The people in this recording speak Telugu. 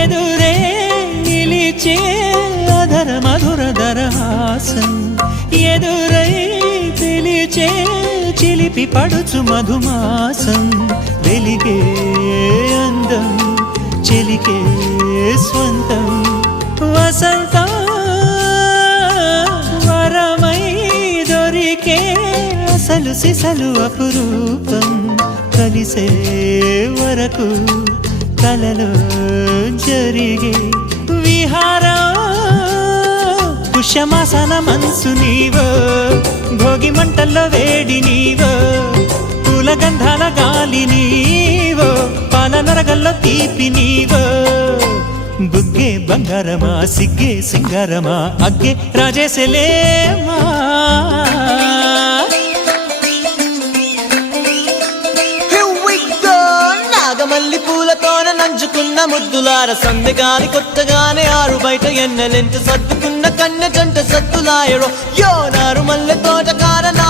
ఎదురే నిలిచే అధర మధుర దరహాసం ఎదురై పిలిచే చిలిపి పడుచు మధుమాసం వెలిగే అందం చెలికే స్వంతం వసంతం వరమై దొరికే అసలు సిసలు అపురూపం కలిసే వరకు కలలో జరిగే విహారం పుష్యమాసన మనసు నీవో భోగి మంటల్లో వేడి నీవో పూల గంధాల గాలి నీవో పాల నరగల్లో తీపి నీవో బుగ్గే బంగారమా సిగ్గే సింగారమా అగ్గే రాజేసలేమా మల్లి పూలతోన నంచుకున్న ముద్దులార సందెగాని కొత్తగానే ఆరు బయట ఎన్నెలెంట సర్దుకున్న కన్నె జంట సత్తులాయరో యో నారు మల్లె తోట కారణ